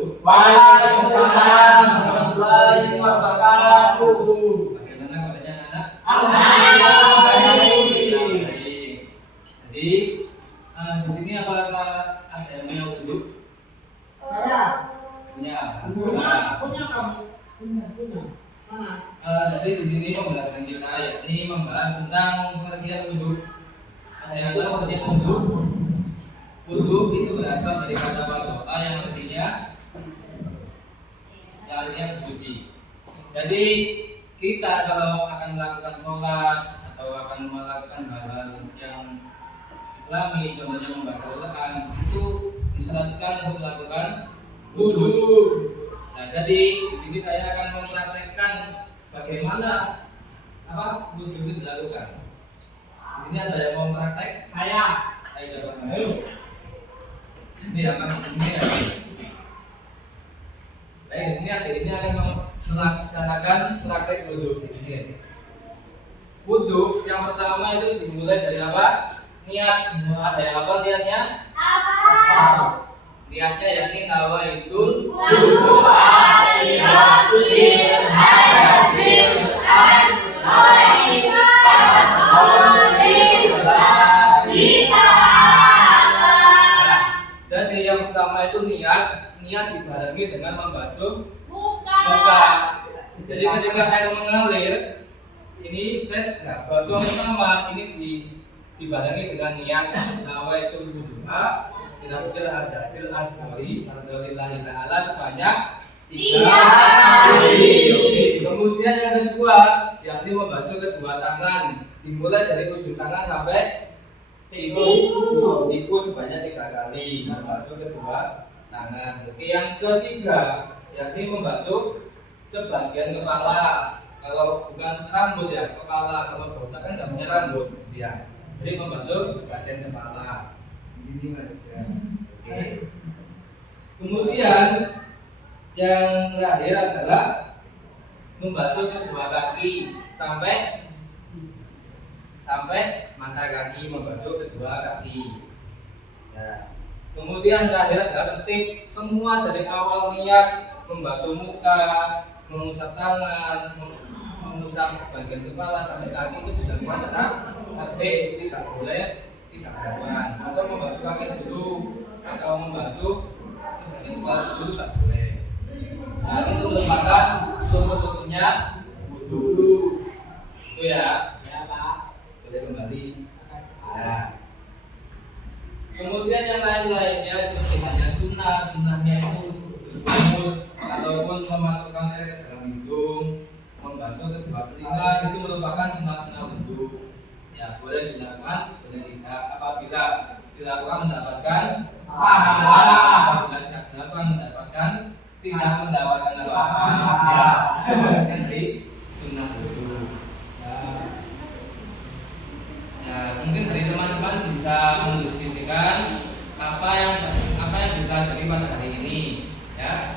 wabarakatuh. Waalaikumsalam warahmatullahi wabarakatuh. Bagaimana kabarnya anak-anak? Alhamdulillah baik. Jadi di sini apakah ada yang punya wudhu? Saya Punya. punya kamu. Punya. Mana? Jadi di sini pembahasan kita yakni membahas tentang pengertian wudhu. Ada yang tahu pengertian wudhu? Wudhu itu berasal dari kata doa yang artinya bersuci. Jadi kita kalau akan melakukan sholat atau akan melakukan hal-hal yang Islami, contohnya membaca Al-Quran, itu disyaratkan untuk melakukan wudhu. Nah, jadi di sini saya akan mempraktekkan bagaimana wudhu itu dilakukan. Di sini ada yang mau praktek? Saya. Ayo. Ini ya, baik, di sini adik-adiknya akan melaksanakan praktek wudhu di sini. Wudhu yang pertama itu dimulai dari apa? Niat. Ada yang apa niatnya? Niatnya yakni nawaitul Wudhu al-ilatil hadasil as'alil Jadi yang pertama itu niat dibarengi dengan membasuh muka. Jadi ketika air mengalir, ini saya nggak basuh yang pertama, ini dibarengi dengan niat nawaitul wudhu'a bila ada hasil asmori alhamdulillah ta'ala sebanyak 3 kali. Kemudian yang kedua yakni membasuh kedua tangan, dimulai dari ujung tangan sampai siku sebanyak 3 kali membasuh kedua tangan. Oke, yang ketiga yakni membasuh sebagian kepala. Kalau bukan rambut ya, kepala. Kalau botak kan nggak punya rambut dia. Jadi membasuh sebagian kepala. Ini mas. Ya. Oke. Kemudian yang terakhir adalah membasuh kedua kaki sampai mata kaki, membasuh kedua kaki. Ya. Kemudian terakhir adalah tertib semua dari awal niat membasuh muka, mengusap tangan, mengusap sebagian kepala sampai kaki itu dilakukan secara tertib, tidak boleh tidak karuan. Contoh membasuh kaki dulu atau membasuh sebagian kepala dulu tak boleh. Nah, itu merupakan sumber-sumbernya wudhu. Itu ya. Ya, Pak. Boleh kembali. Ya. Kemudian yang lain-lainnya seperti hanya sunnahnya itu berkumur ataupun memasukkan air ke dalam hidung, membasuh kedua telinga, itu merupakan sunnah wudhu. Ya, boleh dilakukan, boleh tidak. Apabila dilakukan mendapatkan pahala, apabila tidak dilakukan tidak mendapatkan apa-apa. Ya, jadi sunnah wudhu. Ya, mungkin dari teman-teman bisa mendiskusikan apa yang dipelajari pada hari ini, ya.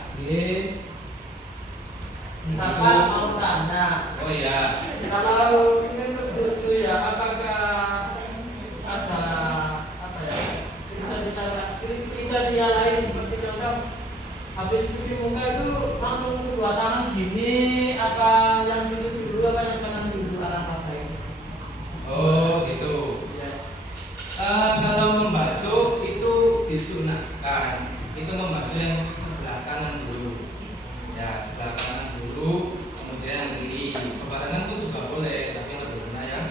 Apa mau tanya? Oh ya. Kalau ini wudhu ya, apakah ada kriteria lain seperti contoh habis cuci muka itu langsung kedua tangan gini, apa yang dulu apa yang kanan dulu arah apa ini? Oh gitu. Ya. Kalau membasuh itu disunahkan, itu membasuh yang sebelah kanan dulu. Ya, sebelah kanan dulu, kemudian yang kiri. Kebarangan itu juga boleh, tapi lebih sunnah yang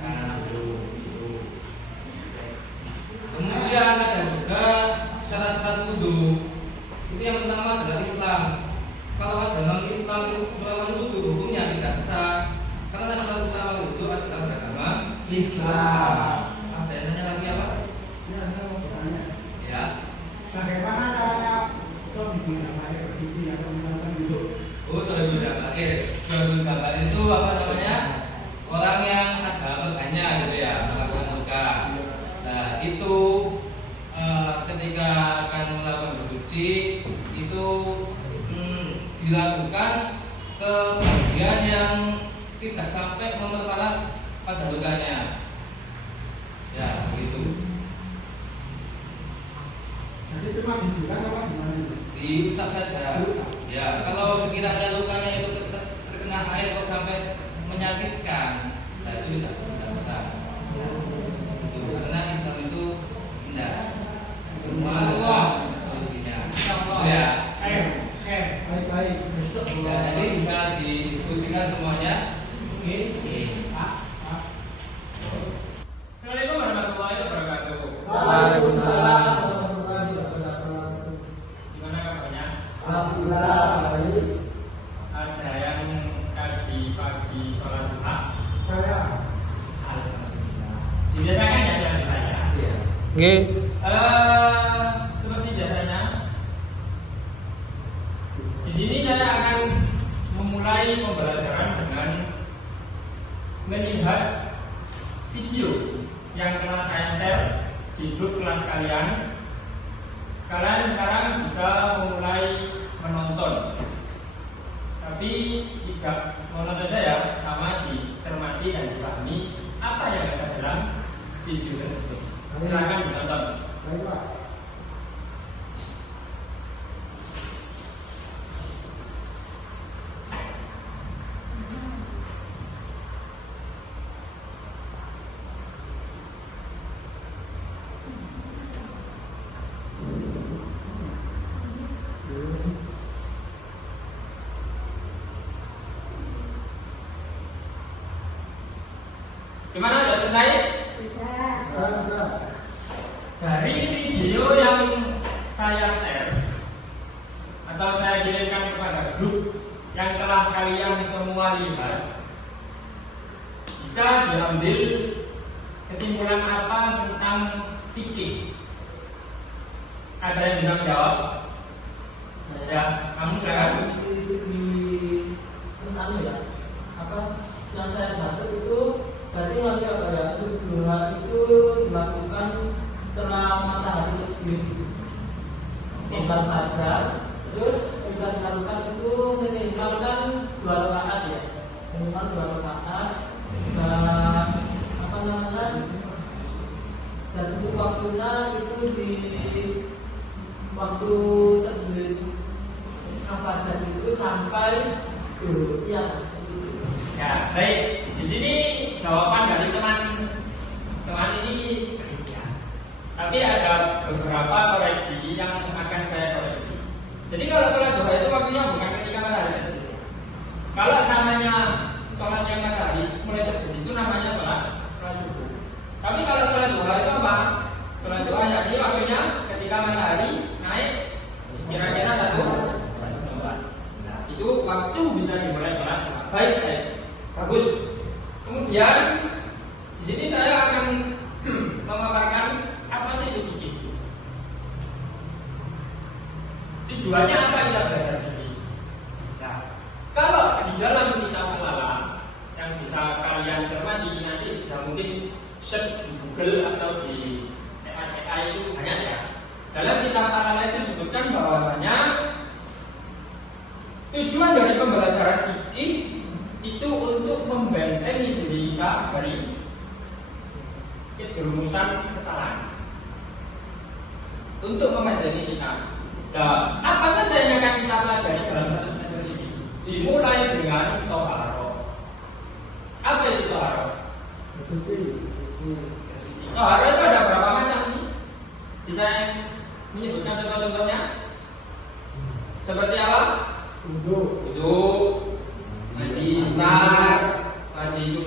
kanan dulu. Gitu. Kemudian ada juga syarat-syarat wudhu. Itu yang pertama adalah Islam. Kalau ada non-Islam itu melawan wudhu, hukumnya tidak sah. Karena syarat utama wudhu adalah beragama Islam. Ada yang tanya lagi apa? Ya. Bagaimana caranya sholat bersuci atau melakukan wudhu? Oh, sholat jabair. Sholat jabair itu apa namanya? Orang yang ada perbannya gitu ya, melakukan muka. Nah, itu ketika akan melakukan bersuci itu dilakukan ke bagian yang tidak sampai memperparah pada lukanya. Ya, begitu. Jadi cuma dibilas apa gimana? diusap saja. Diusap. Ya, kalau sekiranya lukanya itu terkena air kok sampai menyakitkan, nah itu tidak usah. Itu karena Islam itu indah. Semua ada solusinya. Ya. Baik. Besok Ya, jadi bisa didiskusikan semuanya. Oke. Pak. Assalamualaikum warahmatullahi wabarakatuh. Waalaikumsalam warahmatullahi wabarakatuh. Gimana kabarnya? Alhamdulillah baik. Ada yang tadi pagi sholat duha? Saya Alhamdulillah. Dibiasakan ya jelas-jelas ya. Iya. Oke. Seperti biasanya, di sini saya akan memulai pembelajaran dengan melihat video yang telah saya share di grup kelas kalian. Kalian sekarang bisa memulai menonton, tapi tidak menonton saja, sama dicermati dan dipahami apa yang ada dalam video tersebut. Silakan ditonton. baik Pak. Gimana, udah selesai? Sudah. Dari video yang saya share atau saya kirimkan kepada grup yang telah kalian semua lihat, bisa diambil kesimpulan apa tentang fikih? Ada yang bisa menjawab? Ya, kamu silakan. Dari segi tentang ya, apa yang saya baca itu berarti nanti apa ya, doa itu dilakukan setelah matahari terbit, tinggal fajar, terus bisa dilakukan itu minimal kan 2 rakaat ya, minimal 2 rakaat. Dan apa namanya, dan untuk waktunya itu di waktu terbit fajar itu sampai ya. Ya, baik. Di sini jawaban dari teman ini ya. Tapi ada beberapa koreksi yang akan saya koreksi. Jadi kalau sholat duha itu waktunya bukan ketika matahari terbit. Kalau namanya sholatnya matahari mulai terbit itu namanya sholat subuh. Tapi kalau sholat duha itu apa? Sholat duha jadi waktunya ketika matahari naik kira-kira 1 Nah, itu waktu bisa dimulai sholat duha. Baik. Bagus. Kemudian di sini saya akan memaparkan apa sih itu fikih. Tujuannya apa kita belajar fikih? Nah, kalau di dalam kitab Al-Lala yang bisa kalian cermati nanti bisa mungkin search di Google atau di CA itu banyak ya. Dalam kitab Al-Lala itu disebutkan bahwasanya tujuan dari pembelajaran fikih itu untuk membentengi diri kita dari kejerumusan kesalahan, untuk membentengi kita. Nah, apa saja yang akan kita pelajari dalam satu semester ini? Dimulai dengan toharo. Apa itu toharo? Bersuci. Toharo itu ada berapa macam sih? Bisa menyebutkan contoh-contohnya? Seperti apa? Wudu, mandi besar, mandi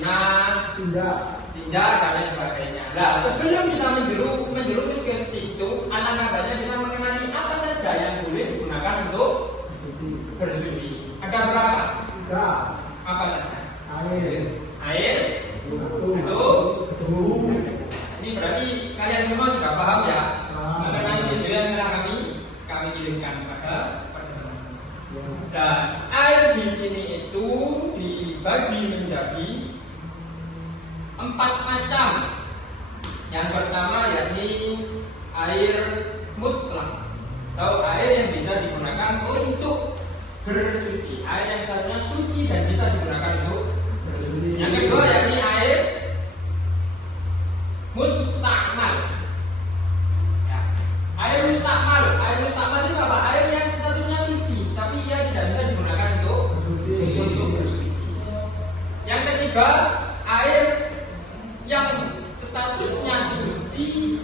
sunat, istinja dan lain sebagainya. Nah, sebelum kita menjerumus ke situ, alangkah baiknya kita mengenali apa saja yang boleh digunakan untuk bersuci. Ada berapa? 3. Apa saja? Air. Itu. Ini berarti kalian semua sudah paham ya mengenai video yang telah kami kirimkan kepada teman-teman. Dan air di sini itu dibagi menjadi 4 macam. Yang pertama yakni air mutlak atau air yang bisa digunakan untuk bersuci, air yang seharusnya suci dan bisa digunakan untuk bersuci. Yang kedua yakni air mustakmal. Ya. Air mustakmal itu apa? Air yang setelah juga air yang statusnya suci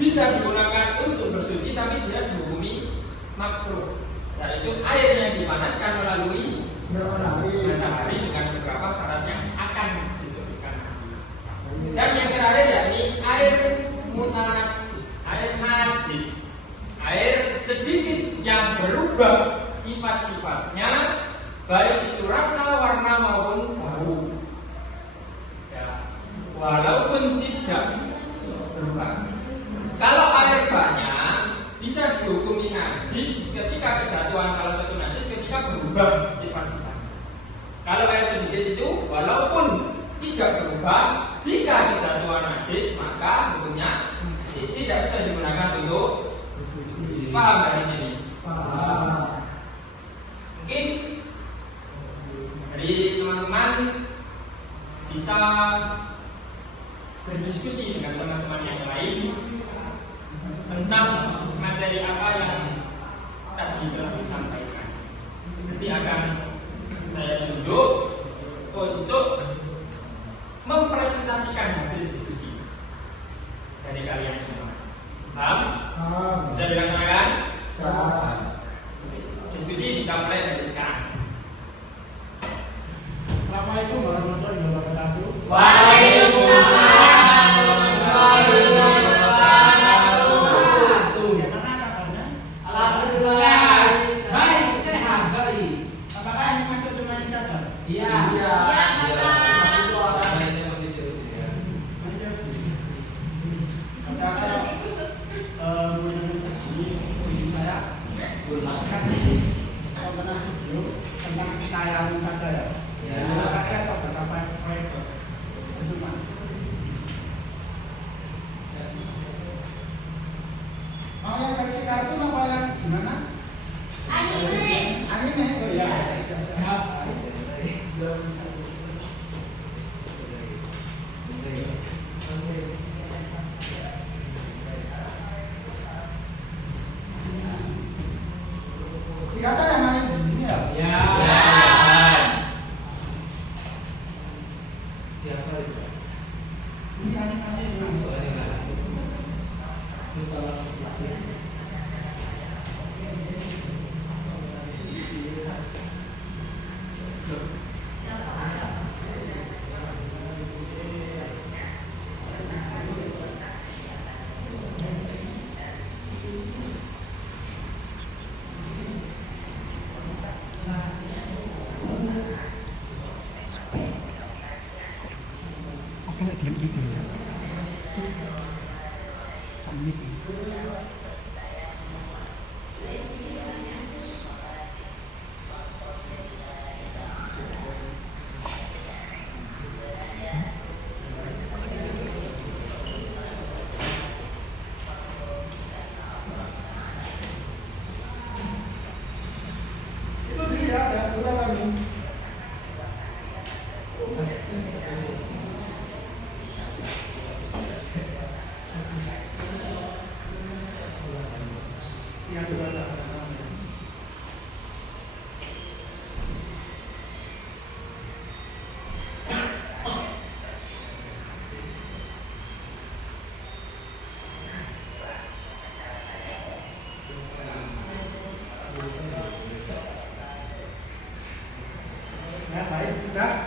bisa digunakan untuk bersuci, tapi dia dihukumi makruh, yaitu air yang dipanaskan melalui matahari dengan beberapa syarat yang akan disebutkan. Dan yang terakhir yakni air mutanajis, air najis, air sedikit yang berubah sifat-sifatnya, baik itu rasa, warna maupun bau. Ya, walaupun tidak berubah. Kalau air banyak bisa dihukumi najis ketika kejatuhan salah satu najis ketika berubah sifat-sifatnya. Kalau air sedikit itu walaupun tidak berubah, jika kejatuhan najis maka hukumnya najis, tidak bisa digunakan untuk paham dari sini. Mungkin dari teman-teman bisa berdiskusi dengan teman-teman yang lain tentang materi apa yang tadi telah disampaikan. Nanti akan saya tunjuk untuk mempresentasikan hasil diskusi dari kalian semua. Paham? Bisa dilaksanakan? Diskusi bisa mulai dari sekarang. Assalamualaikum warahmatullahi wabarakatuh. Waalaikumsalam warahmatullahi wabarakatuh. Bagaimana kabarnya? Alhamdulillah. Baik, sehat, baik. Apakah ini masih bermain saja? Iya. Ya, Bapak. Kasih tontonan video tentang tayangan saja ya. Pakai atau bahasa proyektor? Cuma. Mau yang versi kartun apa yang gimana? Anime. Anime, oh ya. Dikata yang main di sini ya? Ya. Siapa itu? Ini animasi itu. Oke, saya diam dulu deh. Sambil. Itu dia, ada dua lagi. Yang dua cakap. Ya, baik, sudah.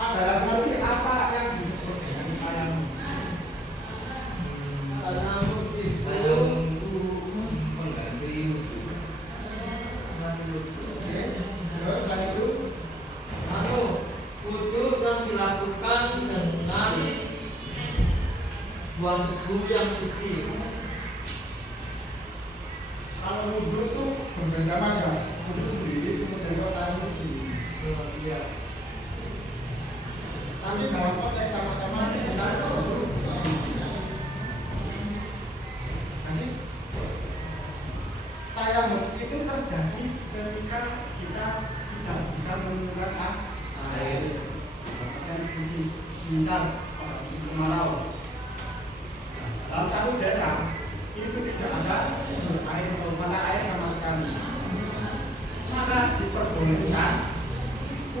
Ada berarti apa yang disebut dengan tayammum? Oke, terus selain itu Wudhu yang dilakukan dengan buah tubuh yang suci. kalau wudhu itu berbeda mas ya, wudhu sendiri, kemudian kalau tayammum sendiri. Iya. Tapi dalam konteks sama-sama kita justru jadi tayammum itu terjadi ketika kita tidak bisa menemukan air dan misal musim kemarau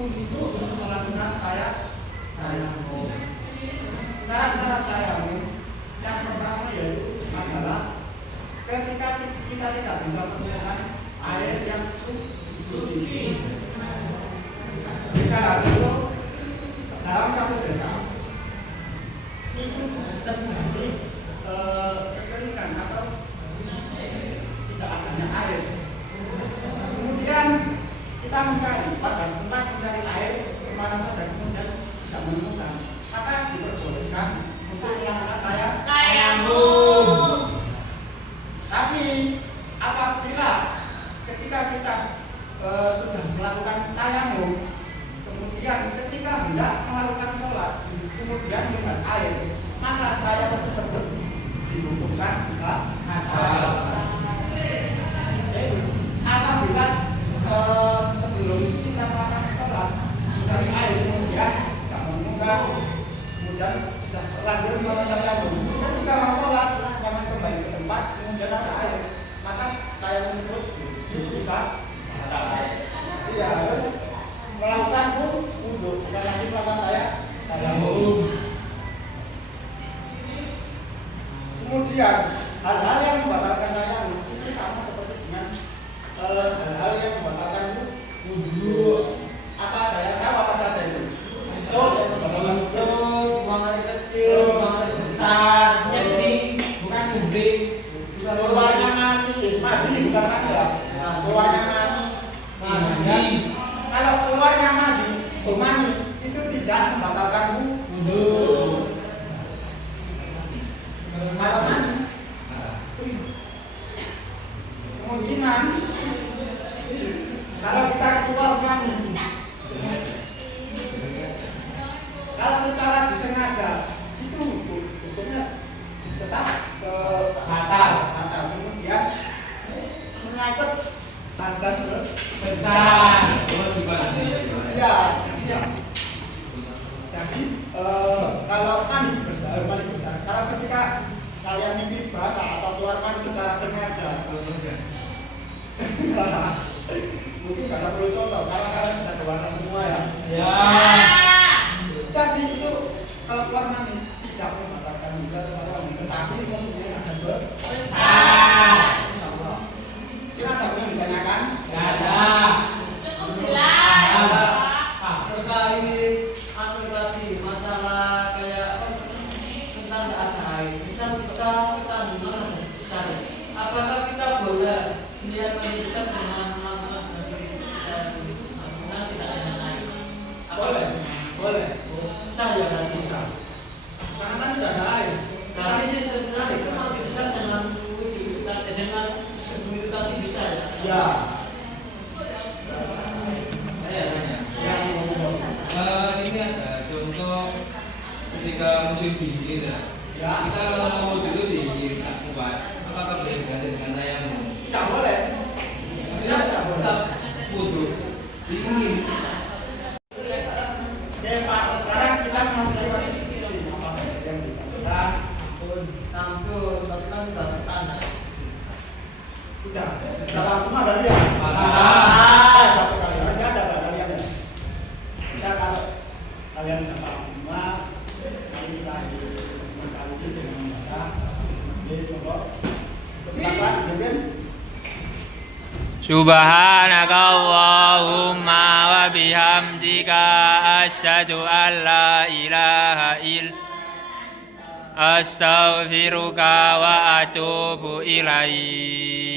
untuk melakukan tayamum. Syarat-syarat tayamum yang pertama yaitu adalah ketika kita tidak bisa menemukan air yang suci. Misalnya contoh dalam satu desa itu terjadi kekeringan atau tidak adanya air. Kemudian kita mencari pada setempat mencari air kemana saja, kemudian tidak menemukan, maka diperbolehkan untuk melakukan tayamum. Tapi apabila ketika kita sudah melakukan tayamum, kemudian ketika hendak melakukan sholat, kemudian dengan air, maka tayamum tersebut dihukumkan batal. Apabila sebelum kita melakukan sholat mencari air, kemudian tidak menemukan, kemudian sudah terlanjur melakukan tayamum, ketika mau sholat jangan kembali ke tempat, kemudian ada air, maka tayamum tersebut dihukumkan batal. Iya, harus melakukan wudhu, bukan lagi melakukan tayamum. Kemudian hal-hal yang membatalkan tayamum itu sama seperti dengan hal-hal yang membatalkan wudhu. Apa ada yang tahu apa saja itu? Yang membatalkan wudhu, buang air kecil, buang air besar, Nyeding, bukan nyeding. keluarnya madi bukan madi ya. Keluarnya mani. Kalau keluarnya mani itu tidak membatalkan wudhu. Kalau mani, kemungkinan kalau kita keluar mani, kalau secara disengaja itu hukumnya tetap batal. Kemudian menyangkut badan Besar. Kewajiban. ya. Jadi kalau mani besar, kalau ketika kalian mimpi basah atau keluar mani secara sengaja, mungkin nggak ada perlu contoh karena kalian sudah dewasa semua ya. Ya. Jadi itu kalau keluar mani tidak membatalkan juga tetapi mempunyai ada Besar. Kira ada yang ditanyakan? Gak ada. Cukup jelas. terkait anu tadi masalah kayak apa tentang ada air. Misal kita dulu ada besar, apakah kita boleh melihat mandi besar dengan melakukan tidak ada air? Boleh. Sah ya berarti Bisa. Karena kan tidak ada air. Tapi sistemnya itu mandi besar dengan wudhu kita dengan sebelum itu tadi bisa ya? Ya. Saya tanya. Ya, Ini ada contoh ketika musim dingin ya. Ya. Kita kalau mau wudhu itu dingin, tak kuat. Apakah boleh diganti dengan tayamum? Tidak boleh. Tidak boleh. Tetap wudhu dingin. Oke Pak, sekarang kita masuk ke diskusi apa yang kita Sampun, tapi kan sudah standar. sudah paham semua dari ya? Paham. Baca kalian aja ada Pak kalian ya. Kita kalau kalian sudah paham semua, mari kita mengkaji dengan membaca. Oke, semoga kita kelas Jepin. Subhanaka Allahumma wa bihamdika asyhadu an la ilaha illa astaghfiruka wa atubu ilaik.